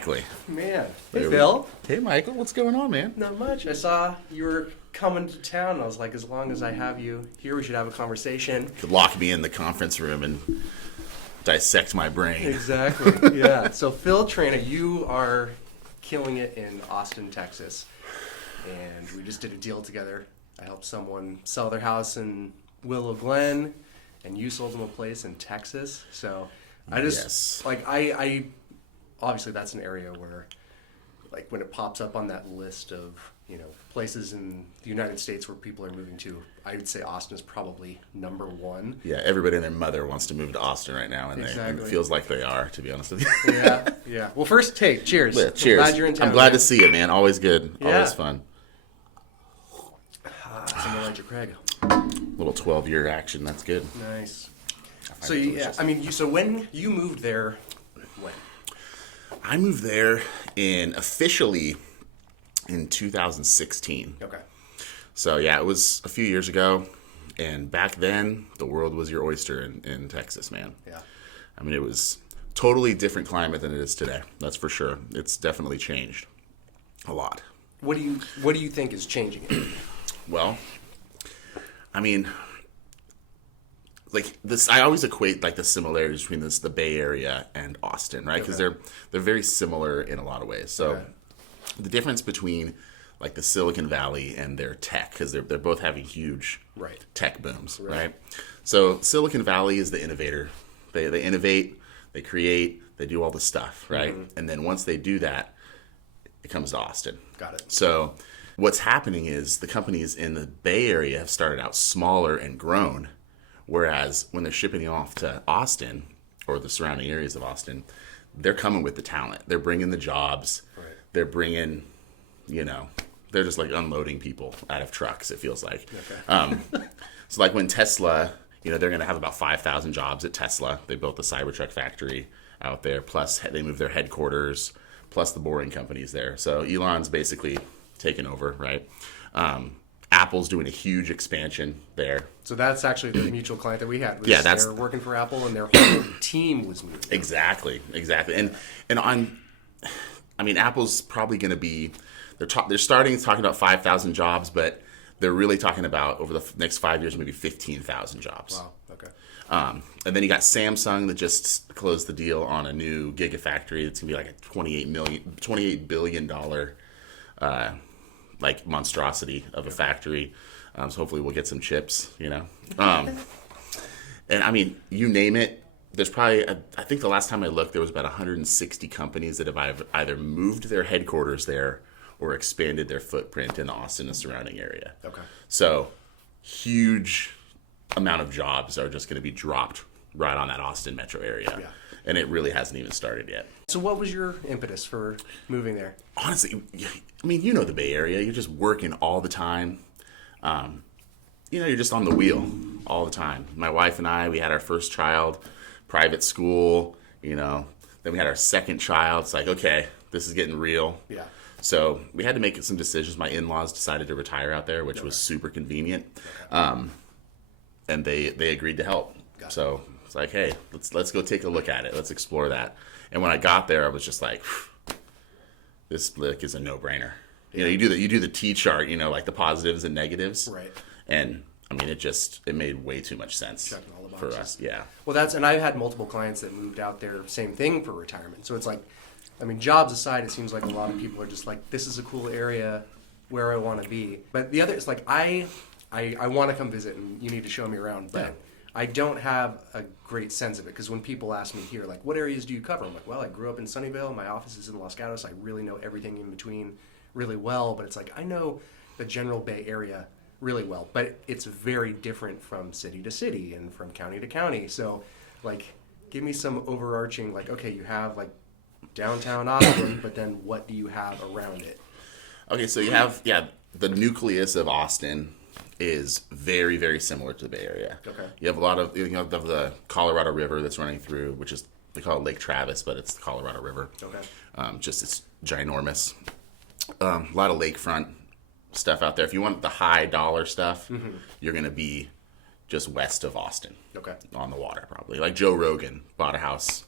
Exactly. Man. Hey, Phil. Hey, Michael. What's going on, man? Not much. I saw you were coming to town. I was like, as long as I have you here, we should have a conversation. Could lock me in the conference room and dissect my brain. Exactly. Yeah. So, Phil Traina, you are killing it in Austin, Texas. And we just did a deal together. I helped someone sell their house in Willow Glen, and you sold them a place in Texas. So I just, I obviously that's an area where, like, when it pops up on that list of, places in the United States where people are moving to, I would say Austin is probably number one. Yeah, everybody and their mother wants to move to Austin right now, and it feels like they are, to be honest with you. Yeah. Well, first, cheers. Yeah, cheers. I'm glad you're in town. I'm glad to see you, man. Always good. Yeah. Always fun. Some Elijah Craig. Little 12-year action. That's good. Nice. So when you moved there, when? I moved there officially in 2016. Okay. So yeah, it was a few years ago, and back then the world was your oyster in Texas, man. Yeah. I mean, it was totally different climate than it is today. That's for sure. It's definitely changed a lot. What do you think is changing it? Well, I mean, like this, I always equate like the similarities between the Bay Area and Austin, right? Because they're very similar in a lot of ways. So the difference between like the Silicon Valley and their tech, because they're both having huge tech booms, right? So Silicon Valley is the innovator. They innovate, they create, they do all the stuff, right? Mm-hmm. And then once they do that, it comes to Austin. Got it. So what's happening is the companies in the Bay Area have started out smaller and grown, whereas when they're shipping off to Austin or the surrounding areas of Austin, they're coming with the talent. They're bringing the jobs. Right. They're bringing, they're just like unloading people out of trucks, it feels like. Okay. So like when Tesla, they're going to have about 5,000 jobs at Tesla. They built the Cybertruck factory out there, plus they moved their headquarters, plus the Boring Company's there. So Elon's basically taken over, right? Apple's doing a huge expansion there. So that's actually the mutual client that we had. They're working for Apple, and their whole team was moving. Exactly. Apple's probably going to be. They're starting talking about 5,000 jobs, but they're really talking about over the next 5 years maybe 15,000 jobs. Wow. Okay. And then you got Samsung that just closed the deal on a new gigafactory. It's gonna be like a $28 billion like monstrosity of a factory. So hopefully we'll get some chips, And I mean, you name it. There's probably, I think the last time I looked, there was about 160 companies that have either moved their headquarters there or expanded their footprint in the Austin and surrounding area. Okay. So huge amount of jobs are just going to be dropped right on that Austin metro area. Yeah. And it really hasn't even started yet. So what was your impetus for moving there? Honestly, I mean, the Bay Area. You're just working all the time. You're just on the wheel all the time. My wife and I, we had our first child, private school, Then we had our second child. It's like, okay, this is getting real. Yeah. So we had to make some decisions. My in-laws decided to retire out there, which was super convenient. Okay. And they agreed to help. So it's like, hey, let's go take a look at it. Let's explore that. And when I got there, I was just like, this is a no-brainer. You do the T-chart, like the positives and negatives. Right. And I mean, it made way too much sense for us. Yeah. Well, and I've had multiple clients that moved out there, same thing for retirement. So it's like, I mean, jobs aside, it seems like a lot of people are just like, this is a cool area where I want to be. But the other is like, I want to come visit and you need to show me around. But I don't have a great sense of it because when people ask me here, like, what areas do you cover? I'm like, well, I grew up in Sunnyvale. My office is in Los Gatos. I really know everything in between really well. But it's like, I know the general Bay Area really well. But it's very different from city to city and from county to county. So, like, give me some overarching, like, okay, you have, like, downtown Austin, but then what do you have around it? Okay, so you have, the nucleus of Austin is very, very similar to the Bay Area. Okay. You have a lot of, the Colorado River that's running through, which is, they call it Lake Travis, but it's the Colorado River. Okay. It's ginormous. A lot of lakefront stuff out there. If you want the high dollar stuff, you're going to be just west of Austin. Okay. On the water, probably. Like Joe Rogan bought a house,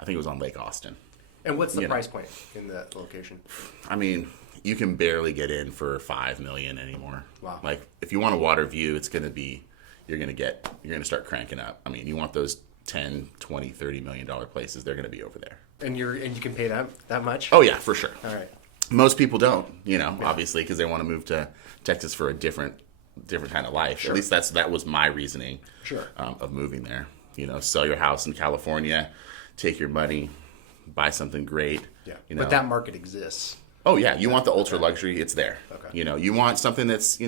I think it was on Lake Austin. And what's the price point in that location? I mean, you can barely get in for $5 million anymore. Wow. Like if you want a water view, it's going to be, you're going to start cranking up. I mean, you want those 10, 20, 30 million dollar places, they're going to be over there. And you can pay that much? Oh yeah, for sure. All right. Most people don't, obviously, because they want to move to Texas for a different kind of life. Sure. At least that was my reasoning. Sure. Of moving there. Sell your house in California, take your money, buy something great. Yeah. But that market exists. Oh yeah, you want the ultra luxury, it's there. Okay. You want something that's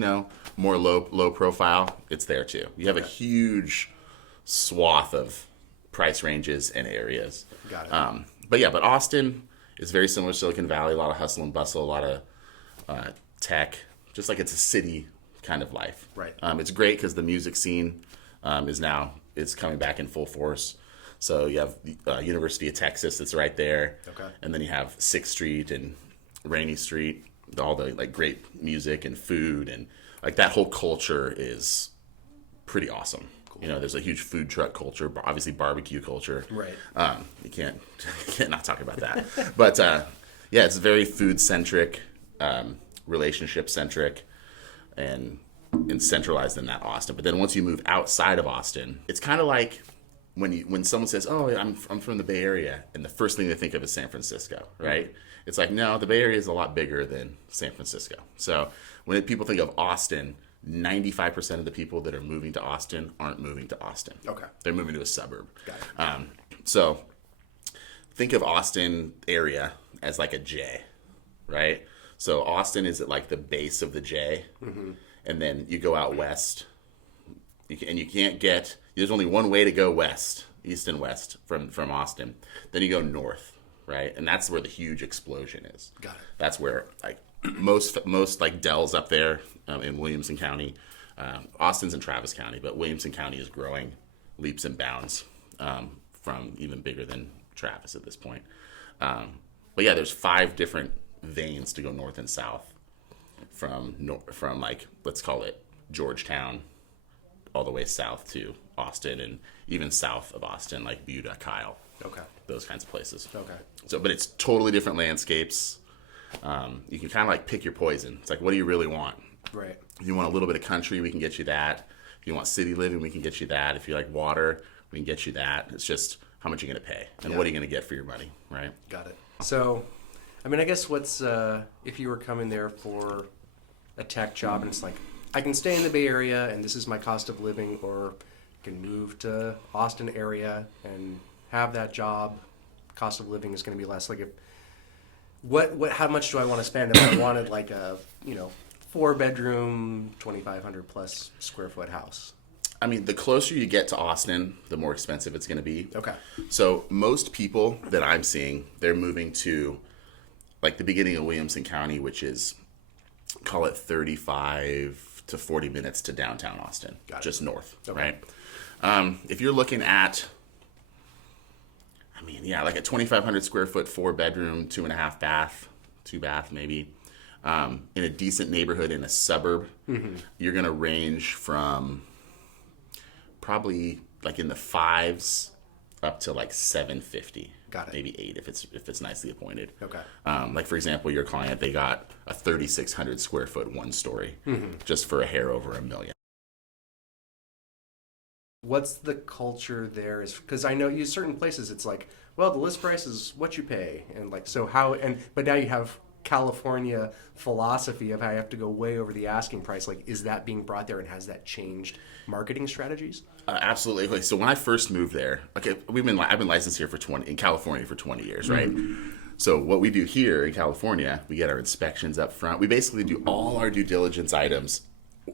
more low profile, it's there too. You have a huge swath of price ranges and areas. Got it. But Austin is very similar to Silicon Valley. A lot of hustle and bustle, a lot of tech. Just like it's a city kind of life. Right. It's great because the music scene is coming back in full force. So you have University of Texas that's right there. Okay. And then you have 6th Street and Rainy Street, all the great music and food, and that whole culture is pretty awesome. Cool. There's a huge food truck culture, obviously barbecue culture. Right. You can't not talk about that. But it's very food centric, relationship centric, and centralized in that Austin. But then once you move outside of Austin, it's kind of like when someone says, "Oh, I'm from the Bay Area," and the first thing they think of is San Francisco, right? Mm-hmm. It's like, no, the Bay Area is a lot bigger than San Francisco. So when people think of Austin, 95% of the people that are moving to Austin aren't moving to Austin. Okay. They're moving to a suburb. Got it. So think of Austin area as like a J, right? So Austin is at the base of the J, mm-hmm. and then you go out west, you can't get. There's only one way to go west, east and west from Austin. Then you go north, right? And that's where the huge explosion is. Got it. That's where most Dells up there in Williamson County. Austin's in Travis County, but Williamson County is growing leaps and bounds from even bigger than Travis at this point. But yeah, there's 5 different veins to go north and south from let's call it Georgetown all the way south to Austin, and even south of Austin, like Buda, Kyle. Okay. Those kinds of places. Okay. So, but it's totally different landscapes. You can kind of pick your poison. It's what do you really want? Right. If you want a little bit of country, we can get you that. If you want city living, we can get you that. If you like water, we can get you that. It's just how much you're going to pay and what are you going to get for your money, right? Got it. So, I guess what's, if you were coming there for a tech job and it's I can stay in the Bay Area and this is my cost of living, or I can move to Austin area and have that job, cost of living is going to be less. How much do I want to spend if I wanted a 4-bedroom, 2,500 plus square foot house? The closer you get to Austin, the more expensive it's going to be. Okay. So most people that I'm seeing, they're moving to the beginning of Williamson County, which is, call it 35 to 40 minutes to downtown Austin, just north, okay. Right? If you're looking at, a 2,500 square foot, 4-bedroom, 2.5 bath, 2 bath maybe, in a decent neighborhood in a suburb, mm-hmm. You're going to range from probably in the 5s up to $750. Got it. Maybe 8 if it's nicely appointed. Okay. For example, your client, they got a 3,600 square foot 1-story, mm-hmm. just for a hair over $1 million. What's the culture there? Because I know you certain places it's the list price is what you pay, and but now you have California philosophy of how you have to go way over the asking price. Is that being brought there, and has that changed marketing strategies? Absolutely. Okay, so when I first moved there, I've been licensed here in California for 20 years, right? Mm-hmm. So what we do here in California, we get our inspections up front. We basically do all our due diligence items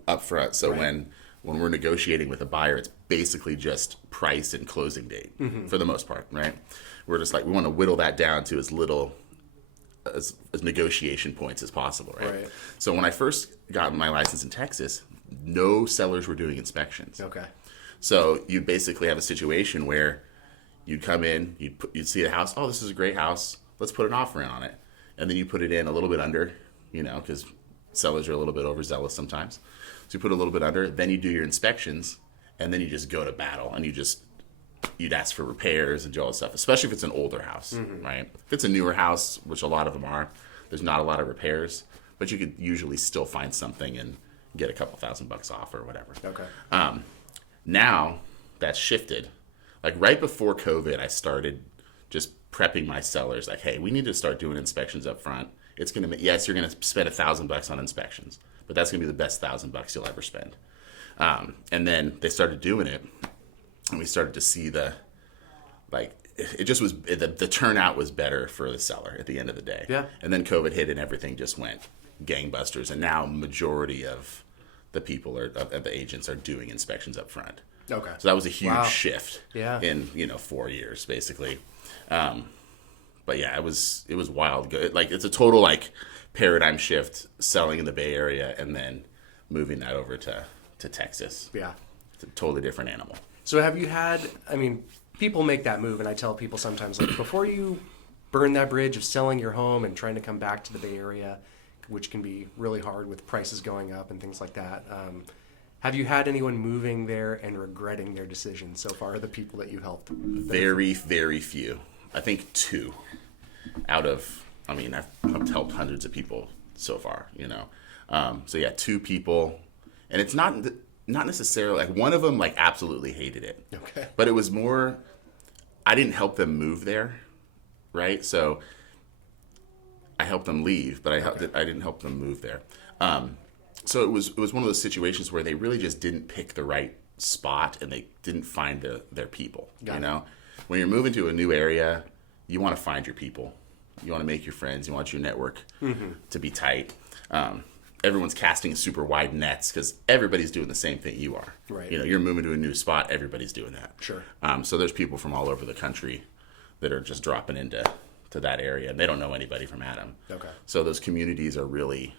up front. So right. when we're negotiating with a buyer, it's basically just price and closing date, mm-hmm. for the most part, right? We're just we want to whittle that down to as little as negotiation points as possible, right? So when I first got my license in Texas, no sellers were doing inspections. Okay. So you'd basically have a situation where you'd come in, you'd see a house. Oh, this is a great house. Let's put an offer in on it. And then you put it in a little bit under, because sellers are a little bit overzealous sometimes. So you put a little bit under, then you do your inspections, and then you just go to battle and you just you'd ask for repairs and do all this stuff, especially if it's an older house, right? If it's a newer house, which a lot of them are, there's not a lot of repairs, but you could usually still find something and get a couple $1,000 off or whatever. Okay. Now that's shifted. Like right before COVID, I started just prepping my sellers like, hey, we need to start doing inspections up front. It's going to, yes, you're going to spend $1,000 on inspections, but that's going to be the best $1,000 you'll ever spend. And then they started doing it, and we started to see it just was, the turnout was better for the seller at the end of the day. Yeah. And then COVID hit and everything just went gangbusters. And now majority of the people of the agents are doing inspections up front. Okay. So that was a huge shift Yeah. in 4 years basically. But yeah, it was wild. Like it's a total like paradigm shift selling in the Bay Area and then moving that over to Texas. Yeah. It's a totally different animal. So have you had, I mean, people make that move, and I tell people sometimes, like, before you burn that bridge of selling your home and trying to come back to the Bay Area, which can be really hard with prices going up and things like that, have you had anyone moving there and regretting their decision so far, the people that you helped? Very, very few. I think 2 out of, I mean, I've helped hundreds of people so far, So yeah, 2 people. And it's not necessarily, like one of them like absolutely hated it. Okay. But it was more, I didn't help them move there, right? So I helped them leave, but I didn't help them move there. So it was one of those situations where they really just didn't pick the right spot and they didn't find their people. Got it. When you're moving to a new area, you want to find your people. You want to make your friends. You want your network to be tight. Everyone's casting super wide nets because everybody's doing the same thing you are. Right. You're moving to a new spot. Everybody's doing that. Sure. So there's people from all over the country that are just dropping into that area, and they don't know anybody from Adam. Okay. So those communities are really,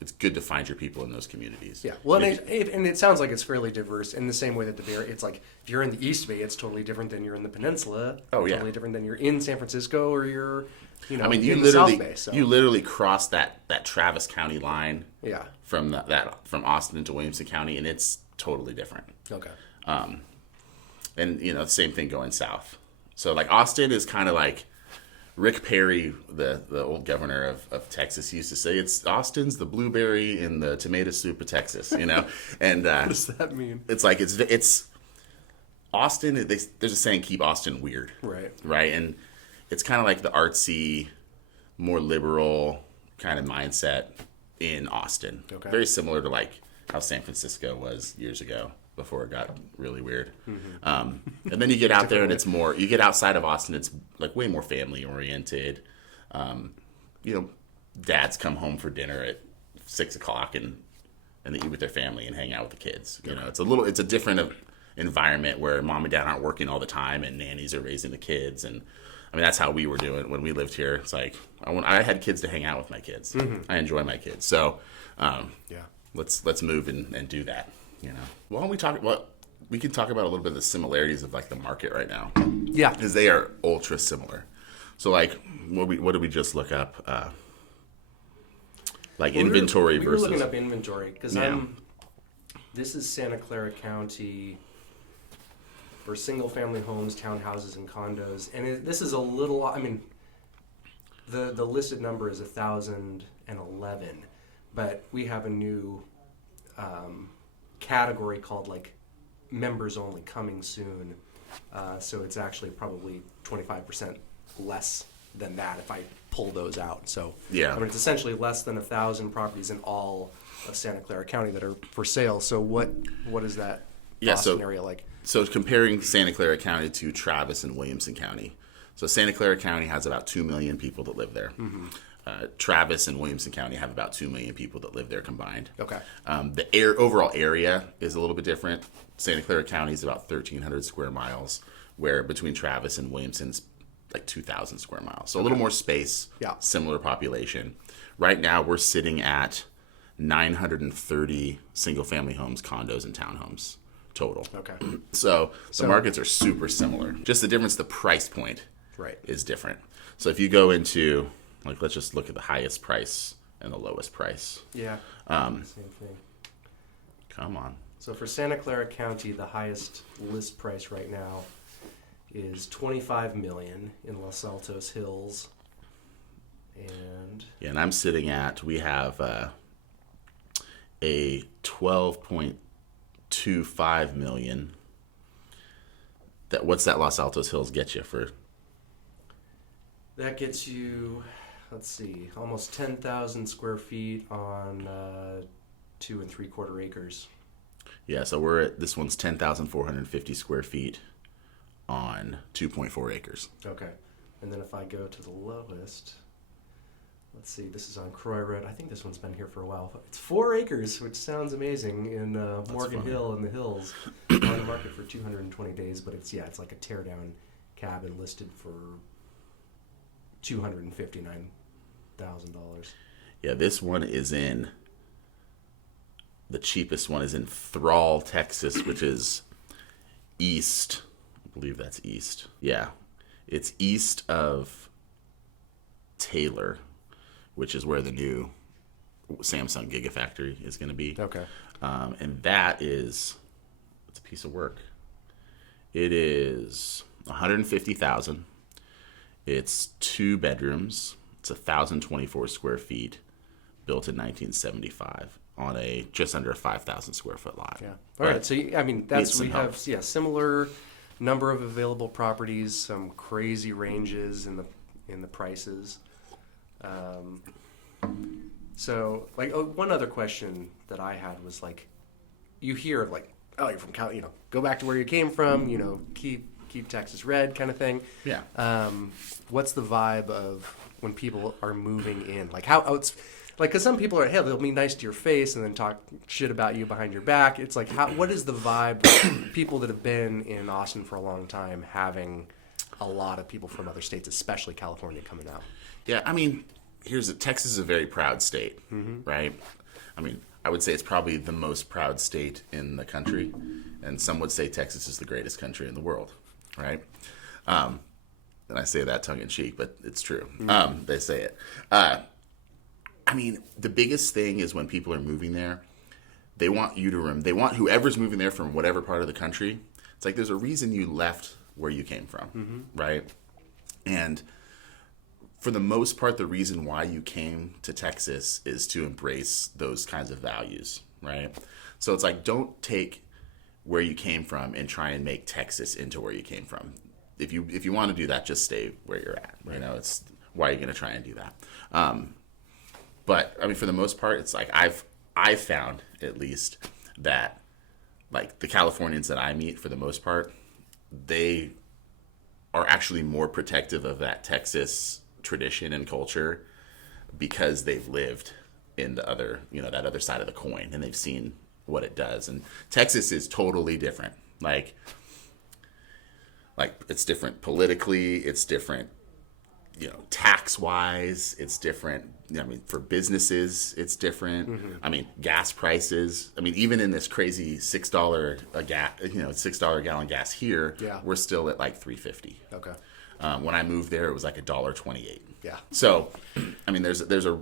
it's good to find your people in those communities. Yeah. Well, and it sounds like it's fairly diverse in the same way that the Bay Area, it's like if you're in the East Bay, it's totally different than you're in the Peninsula. Oh, yeah. Totally different than you're in San Francisco or you're, you in the South Bay. So. You literally cross that Travis County line. Yeah. From from Austin into Williamson County, and it's totally different. Okay. And the same thing going south. So like Austin is kind of like Rick Perry, the old governor of Texas, used to say, it's Austin's the blueberry in the tomato soup of Texas, And what does that mean? It's like it's Austin. There's a saying, keep Austin weird. Right. And it's kind of like the artsy, more liberal kind of mindset in Austin. Okay. Very similar to like how San Francisco was years ago before it got really weird. And then you get out there and it's more, you get outside of Austin, it's like way more family oriented. Dads come home for dinner at 6:00 and they eat with their family and hang out with the kids. It's a different environment where mom and dad aren't working all the time and nannies are raising the kids. And I mean, that's how we were doing when we lived here. It's like, I had kids to hang out with my kids. I enjoy my kids. So, let's move and do that. Why don't we talk? Well, we can talk about a little bit of the similarities of like the market right now. Yeah, because they are ultra similar. So, like, what did we just look up? Inventory versus. We were looking up inventory because this is Santa Clara County for single-family homes, townhouses, and condos, and this is a little. I mean, the listed number is 1,011, but we have a new category called like members only coming soon. So it's actually probably 25% less than that if I pull those out. So I mean, it's essentially less than 1,000 properties in all of Santa Clara County that are for sale. So what is that Boston area like? So comparing Santa Clara County to Travis and Williamson County. So Santa Clara County has about 2 million people that live there. Travis and Williamson County have about 2 million people that live there combined. Okay. The overall area is a little bit different. Santa Clara County is about 1,300 square miles, where between Travis and Williamson's like 2,000 square miles. So a little more space, similar population. Right now we're sitting at 930 single-family homes, condos, and townhomes total. Okay. So the markets are super similar. Just the difference, the price point is different. So if you go into, like, let's just look at the highest price and the lowest price. Yeah. Same thing. Come on. So for Santa Clara County, the highest list price right now is 25 million in Los Altos Hills. And Yeah, and I'm sitting at, we have a 12.25 million. What's that Los Altos Hills get you for? that gets you, let's see, almost 10,000 square feet on 2 3/4 acres. Yeah, so this one's 10,450 square feet on 2.4 acres. Okay. And then if I go to the lowest, let's see, this is on Croy Road. I think this one's been here for a while. It's 4 acres, which sounds amazing, in Morgan funny. Hill in the hills. On the market for 220 days, but it's like a teardown cabin listed for $259,000. Yeah, this one is the cheapest one is in Thrall, Texas, which is east. I believe that's east. Yeah, it's east of Taylor, which is where the new Samsung Gigafactory is going to be. Okay. And it's a piece of work. It is 150,000. It's 2 bedrooms. It's 1,024 square feet, built in 1975 on a just under a 5,000 square foot lot. Yeah. All right. So we some have similar number of available properties, some crazy ranges in the prices. So one other question that I had was you hear of oh, you're from Cal, go back to where you came from, keep Texas red kind of thing. Yeah. What's the vibe of when people are moving in? Because some people are, hey, they'll be nice to your face and then talk shit about you behind your back. It's what is the vibe of people that have been in Austin for a long time having a lot of people from other states, especially California, coming out? Yeah, I mean, Texas is a very proud state, right? I mean, I would say it's probably the most proud state in the country, and some would say Texas is the greatest country in the world, right? And I say that tongue in cheek, but it's true. They say it. I mean, the biggest thing is when people are moving there, they want they want whoever's moving there from whatever part of the country. It's there's a reason you left where you came from, right? And for the most part, the reason why you came to Texas is to embrace those kinds of values, right? So it's don't take where you came from and try and make Texas into where you came from. If you want to do that, just stay where you're at. Right. It's why are you going to try and do that? But I mean, for the most part, it's I've found at least that the Californians that I meet, for the most part, they are actually more protective of that Texas tradition and culture because they've lived in the other, that other side of the coin, and they've seen what it does. And Texas is totally different. It's different politically, it's different, tax wise, it's different. I mean, for businesses, it's different. I mean, gas prices. I mean, even in this crazy $6 a $6 gallon gas here, we're still at $3.50. Okay. When I moved there, it was $1.28. Yeah. So, I mean, there's a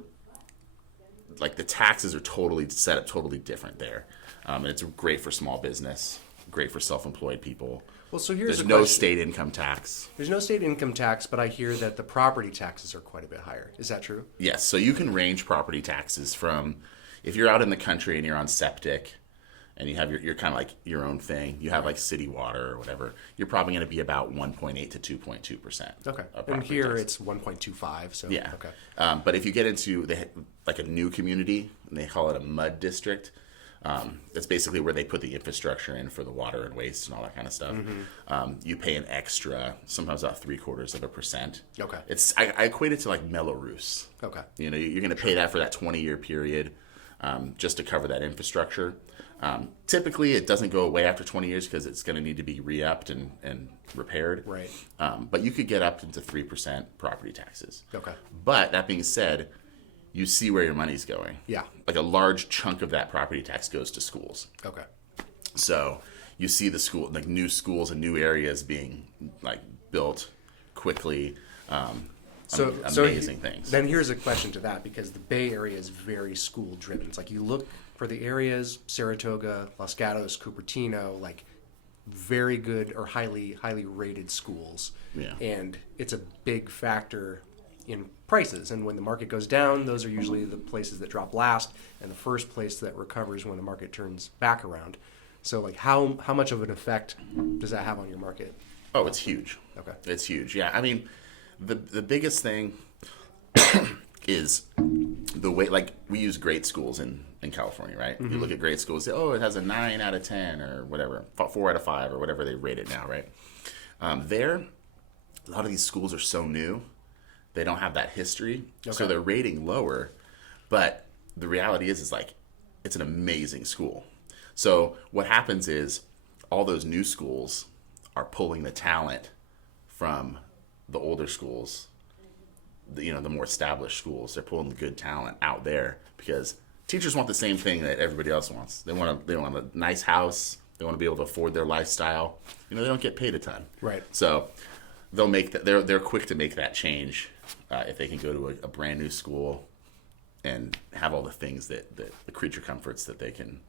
the taxes are totally set up totally different there, and it's great for small business, great for self-employed people. Well, so here's There's no state income tax. There's no state income tax, but I hear that the property taxes are quite a bit higher. Is that true? Yes. So you can range property taxes from, if you're out in the country and you're on septic, and you have you're kind of your own thing. You have city water or whatever. You're probably going to be about 1.8 to 2.2%. Okay. And here it's 1.25. So yeah. Okay. But if you get into a new community, and they call it a mud district, that's basically where they put the infrastructure in for the water and waste and all that kind of stuff. You pay an extra, sometimes about 0.75%. Okay. I equate it to Melrose. Okay. You're going to pay that for that 20-year period, just to cover that infrastructure. Typically, it doesn't go away after 20 years because it's going to need to be re-upped and repaired. Right. But you could get up into 3% property taxes. Okay. But that being said, you see where your money's going. Yeah. A large chunk of that property tax goes to schools. Okay. So you see the new schools and new areas being built quickly. Amazing things. Then here's a question to that, because the Bay Area is very school driven. It's you look for the areas, Saratoga, Los Gatos, Cupertino, very good or highly rated schools. Yeah. And it's a big factor in prices. And when the market goes down, those are usually the places that drop last, and the first place that recovers when the market turns back around. So like how much of an effect does that have on your market? Oh, it's huge. Okay. It's huge. Yeah. I mean, the biggest thing is the way, like, we use grade schools in California, right? You look at grade schools, say, oh, it has a 9 out of 10 or whatever, 4 out of 5 or whatever they rate it now, right? A lot of these schools are so new, they don't have that history, so they're rating lower. But the reality is like, it's an amazing school. So what happens is all those new schools are pulling the talent from the older schools, the more established schools. They're pulling the good talent out there because teachers want the same thing that everybody else wants. They want a nice house. They want to be able to afford their lifestyle. They don't get paid a ton. Right. So they'll make that. They're quick to make that change if they can go to a brand new school and have all the things that the creature comforts that they can,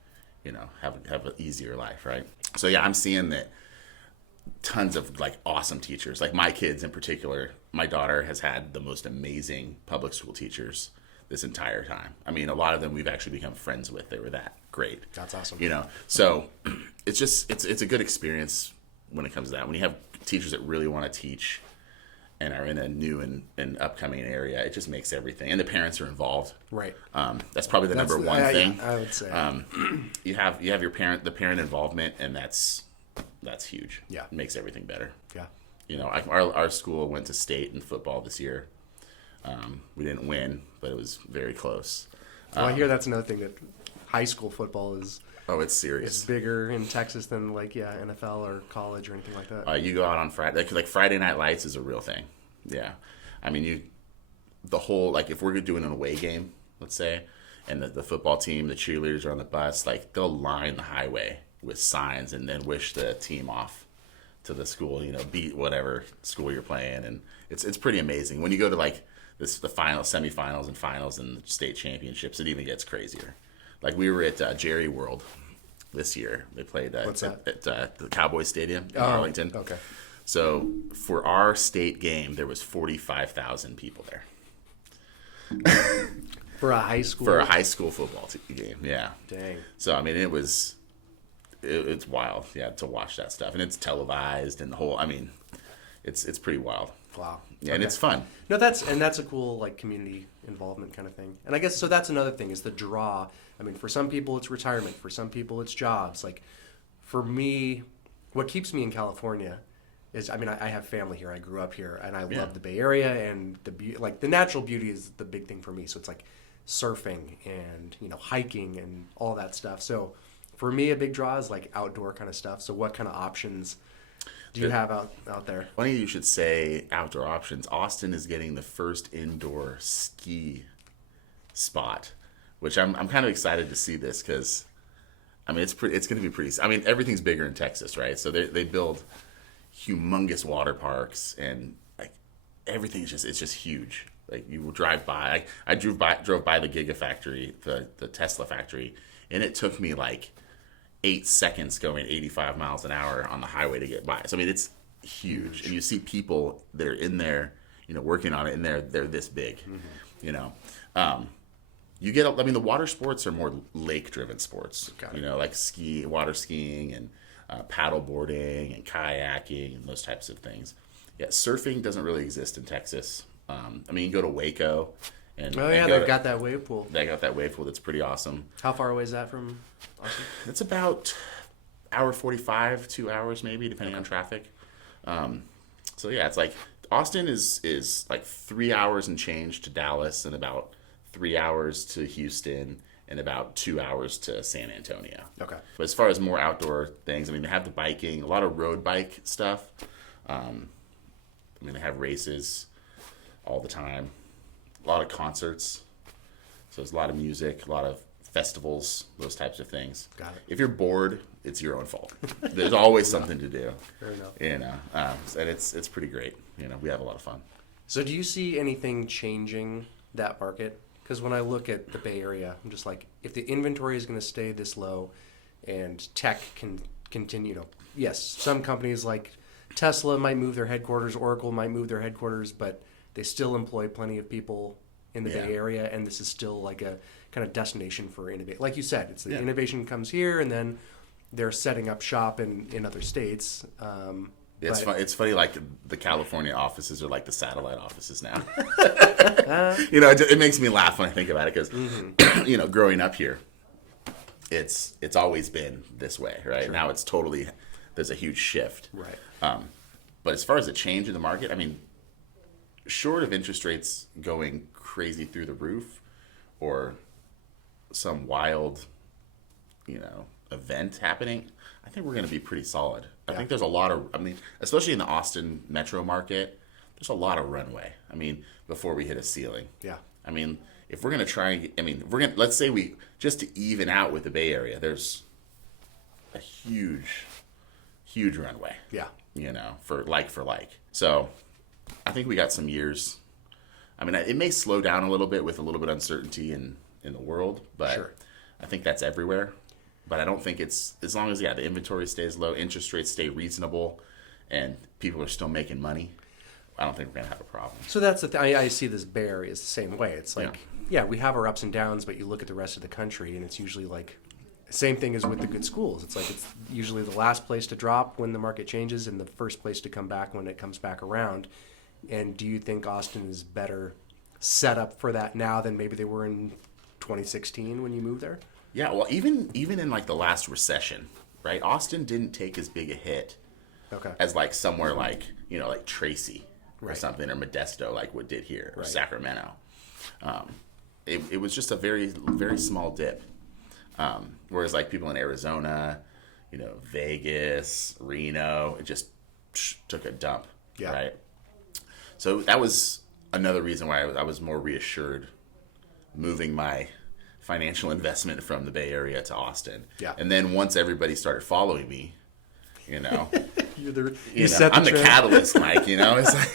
have an easier life, right? So yeah, I'm seeing that tons of like awesome teachers, like my kids in particular. My daughter has had the most amazing public school teachers this entire time. I mean, a lot of them we've actually become friends with. They were that great. That's awesome. So it's a good experience when it comes to that. When you have teachers that really want to teach and are in a new and upcoming area, it just makes everything. And the parents are involved. Right. That's probably the number one thing. I would say. You have the parent involvement, and that's huge. Yeah. It makes everything better. Yeah. Our school went to state in football this year. We didn't win, but it was very close. Well, I hear that's another thing, that high school football is It's serious. It's bigger in Texas than NFL or college or anything like that. You go out on Friday, like Friday Night Lights is a real thing. Yeah, I mean if we're doing an away game, let's say, and the football team, the cheerleaders are on the bus, like they'll line the highway with signs and then wish the team off to the school, beat whatever school you're playing, and it's pretty amazing. When you go to like the semifinals and finals and state championships, it even gets crazier. Like we were at Jerry World this year. They played at the Cowboys Stadium in Arlington. Okay. So for our state game, there was 45,000 people there. For a high school? For a high school football game, yeah. Dang. So, I mean, it's wild, to watch that stuff. And it's televised and it's pretty wild. Wow. Yeah, and it's fun. No, that's a cool like community involvement kind of thing. And I guess so that's another thing is the draw. I mean, for some people it's retirement, for some people it's jobs. Like for me, what keeps me in California is, I have family here. I grew up here, and I love the Bay Area, and the natural beauty is the big thing for me. So it's like surfing and hiking and all that stuff. So for me, a big draw is like outdoor kind of stuff. So what kind of options do you have out there? Funny you should say outdoor options. Austin is getting the first indoor ski spot, which I'm kind of excited to see this because, it's going to be pretty. Everything's bigger in Texas, right? So they build humongous water parks, and like everything's just huge. Like you will drive by. I drove by the Gigafactory, the Tesla factory, and it took me like 8 seconds going 85 miles an hour on the highway to get by. So it's huge, and you see people that are in there, working on it, and they're this big, You get, the water sports are more lake-driven sports, like water skiing and paddle boarding and kayaking and those types of things. Yeah, surfing doesn't really exist in Texas. You go to Waco, and they've got that wave pool. They got that wave pool that's pretty awesome. How far away is that from Austin? It's about hour 45, 2 hours maybe, depending on traffic. So yeah, it's like Austin is like 3 hours and change to Dallas, and about 3 hours to Houston, and about 2 hours to San Antonio. Okay. But as far as more outdoor things, they have the biking, a lot of road bike stuff. They have races all the time, a lot of concerts. So there's a lot of music, a lot of festivals, those types of things. Got it. If you're bored, it's your own fault. There's always something to do. Fair enough. And it's pretty great. We have a lot of fun. So do you see anything changing that market? Because when I look at the Bay Area, I'm just like, if the inventory is going to stay this low and tech can continue, yes, some companies like Tesla might move their headquarters, Oracle might move their headquarters, but they still employ plenty of people in the Yeah. Bay Area, and this is still like a kind of destination for innovation. Like you said, it's the Yeah. innovation comes here, and then they're setting up shop in other states. It's funny, like the California offices are like the satellite offices now. It makes me laugh when I think about it because, growing up here, it's always been this way, right? Sure. Now it's totally, there's a huge shift. Right. But as far as a change in the market, I mean, short of interest rates going crazy through the roof or some wild, event happening, I think we're going to be pretty solid. I think there's a lot of, especially in the Austin metro market, there's a lot of runway. Before we hit a ceiling. Yeah. If we're going to try, let's say just to even out with the Bay Area, there's a huge, huge runway. Yeah. For like. So I think we got some years. It may slow down a little bit with a little bit of uncertainty in the world, but sure. I think that's everywhere. But I don't think it's, as long as, the inventory stays low, interest rates stay reasonable, and people are still making money, I don't think we're going to have a problem. So that's the thing. I see this Bay Area is the same way. It's like, we have our ups and downs, but you look at the rest of the country, and it's usually like, same thing as with the good schools. It's like it's usually the last place to drop when the market changes and the first place to come back when it comes back around. And do you think Austin is better set up for that now than maybe they were in 2016 when you moved there? Yeah, well, even in like the last recession, right? Austin didn't take as big a hit as like somewhere like, like Tracy or something, or Modesto, like what did here, or Sacramento. It was just a very, very small dip. Whereas like people in Arizona, Vegas, Reno, it just took a dump, right? So that was another reason why I was more reassured moving my financial investment from the Bay Area to Austin. Yeah. And then once everybody started following me, I'm the catalyst, Mike. It's like,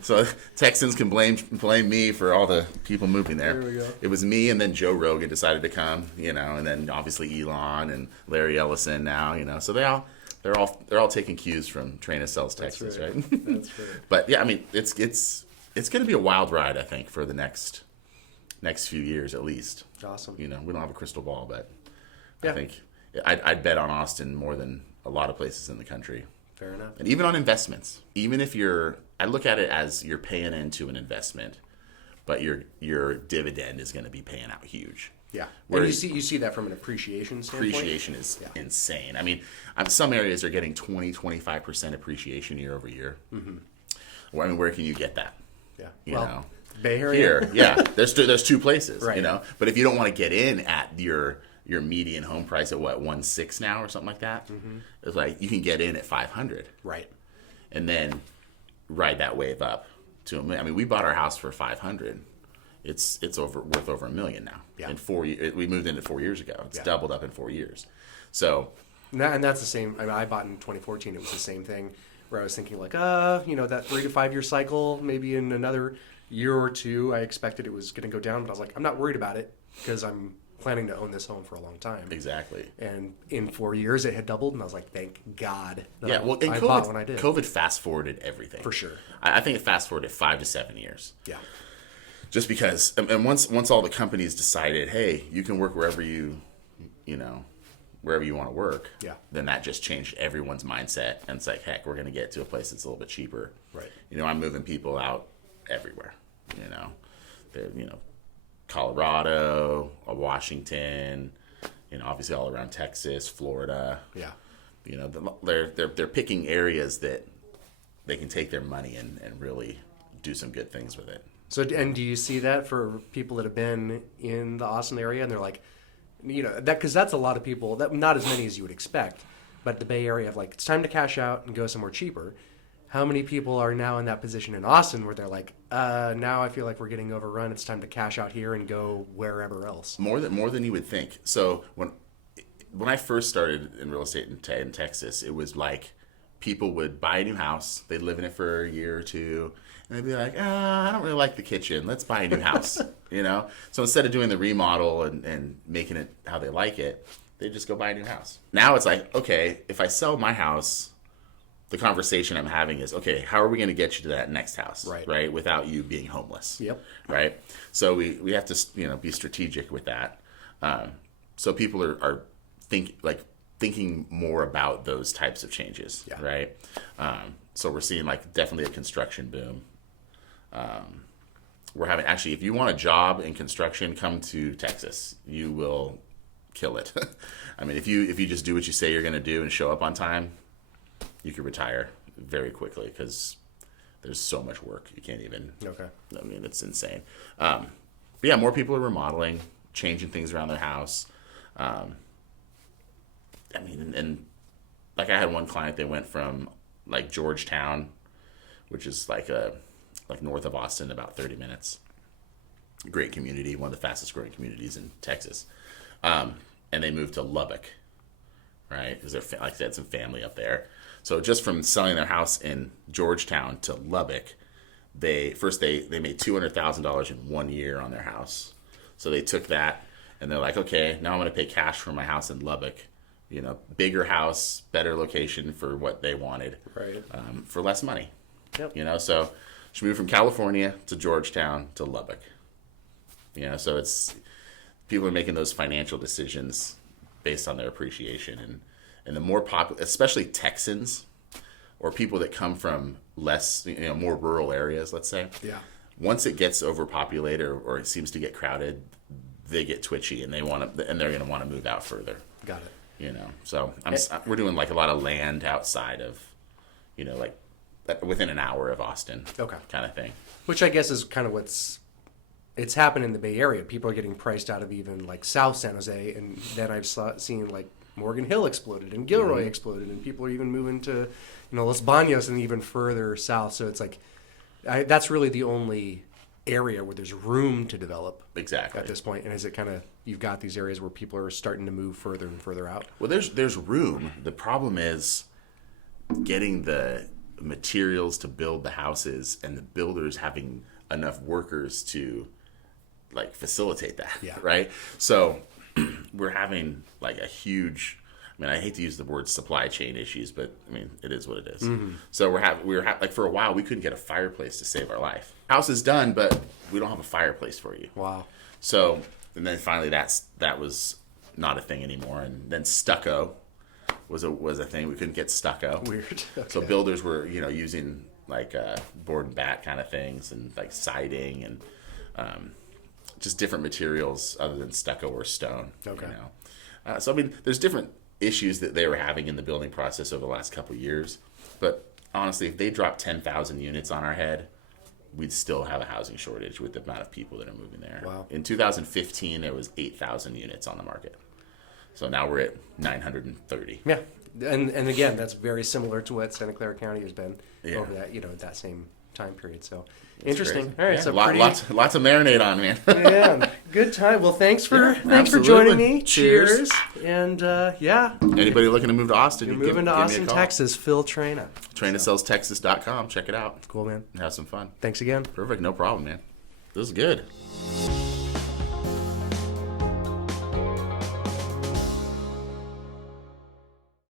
so Texans can blame me for all the people moving there. There we go. It was me, and then Joe Rogan decided to come, and then obviously Elon and Larry Ellison now, so they're all taking cues from Traina Sells Texas, right? That's right. But yeah, it's going to be a wild ride, I think, for the next few years at least. Awesome. We don't have a crystal ball, but I think I'd bet on Austin more than a lot of places in the country. Fair enough. And even on investments, even if I look at it as you're paying into an investment, but your dividend is going to be paying out huge. Yeah. And you see that from an appreciation standpoint? Appreciation is insane. Some areas are getting 20-25% appreciation year over year. Mm-hmm. Well, where can you get that? Yeah. Bay Area? Here, there's two places, right. But if you don't want to get in at your median home price at 1.6 now or something like that, it's like you can get in at 500, right? And then ride that wave up to $1 million. We bought our house for 500. It's worth over $1 million now. Yeah. In 4 years, we moved in it 4 years ago. It's doubled up in 4 years. So, and that's the same. I bought in 2014. It was the same thing where I was thinking like, that 3 to 5 year cycle, maybe in another year or two, I expected it was going to go down, but I was like, I'm not worried about it because I'm planning to own this home for a long time. Exactly. And in 4 years, it had doubled, and I was like, thank God. I bought when I did. COVID fast forwarded everything. For sure. I think it fast forwarded 5 to 7 years. Yeah. Just because, and once all the companies decided, hey, you can work wherever you want to work. Yeah. Then that just changed everyone's mindset, and it's like, heck, we're going to get to a place that's a little bit cheaper. Right. I'm moving people out everywhere. Colorado, Washington, obviously all around Texas, Florida. Yeah. They're picking areas that they can take their money and really do some good things with it. So, and do you see that for people that have been in the Austin area and they're like, that because that's a lot of people, that not as many as you would expect, but the Bay Area of like, it's time to cash out and go somewhere cheaper. How many people are now in that position in Austin where they're like, now I feel like we're getting overrun. It's time to cash out here and go wherever else. More than you would think. So when I first started in real estate in Texas, it was like people would buy a new house, they'd live in it for a year or two, and they'd be like, I don't really like the kitchen. Let's buy a new house. So instead of doing the remodel and making it how they like it, they just go buy a new house. Now it's like, okay, if I sell my house, the conversation I'm having is, okay, how are we going to get you to that next house, right? Without you being homeless, right? So we have to, be strategic with that. So people are thinking more about those types of changes, right? So we're seeing like definitely a construction boom. We're having, actually, if you want a job in construction, come to Texas. You will kill it. I mean, if you just do what you say you're going to do and show up on time, you can retire very quickly because there's so much work. You can't even. Okay. I mean, it's insane. But yeah, more people are remodeling, changing things around their house. I mean, and like I had one client, they went from like Georgetown, which is like north of Austin, about 30 minutes. Great community, one of the fastest growing communities in Texas. And they moved to Lubbock, right? Because they're, like I said, some family up there. So just from selling their house in Georgetown to Lubbock, they made $200,000 in 1 year on their house. So they took that and they're like, okay, now I'm going to pay cash for my house in Lubbock. Bigger house, better location for what they wanted, right? For less money. Yep. So she moved from California to Georgetown to Lubbock. So it's people are making those financial decisions based on their appreciation, and the more popular, especially Texans or people that come from less, more rural areas, let's say. Yeah. Once it gets overpopulated or it seems to get crowded, they get twitchy and they're going to want to move out further. Got it. So we're doing like a lot of land outside of, like within an hour of Austin, kind of thing. Which I guess is kind of it's happened in the Bay Area. People are getting priced out of even like South San Jose, and then I've seen like Morgan Hill exploded and Gilroy exploded, and people are even moving to, Los Banos and even further south. So it's like that's really the only area where there's room to develop at this point. And is it kind of, you've got these areas where people are starting to move further and further out? Well, there's room. The problem is getting the materials to build the houses and the builders having enough workers to like facilitate that, right? So we're having like a huge, I hate to use the word supply chain issues, but it is what it is. Mm-hmm. So we were like for a while we couldn't get a fireplace to save our life. House is done, but we don't have a fireplace for you. Wow. So and then finally that was not a thing anymore, and then stucco was a thing. We couldn't get stucco. Weird. Okay. So builders were using like board and bat kind of things and like siding and just different materials other than stucco or stone. Okay. So there's different issues that they were having in the building process over the last couple of years, but honestly, if they dropped 10,000 units on our head, we'd still have a housing shortage with the amount of people that are moving there. Wow. In 2015, there was 8,000 units on the market. So now we're at 930. Yeah, and again, that's very similar to what Santa Clara County has been over that that same time period. So that's interesting. Crazy. All right, so lots of marinade on, man. Yeah, good time. Well, thanks for joining me. Cheers. And anybody looking to move to Austin, you're moving to Austin, Texas. Phil Traina. TrainaSellsTexas.com. Check it out. Cool, man. Have some fun. Thanks again. Perfect. No problem, man. This is good.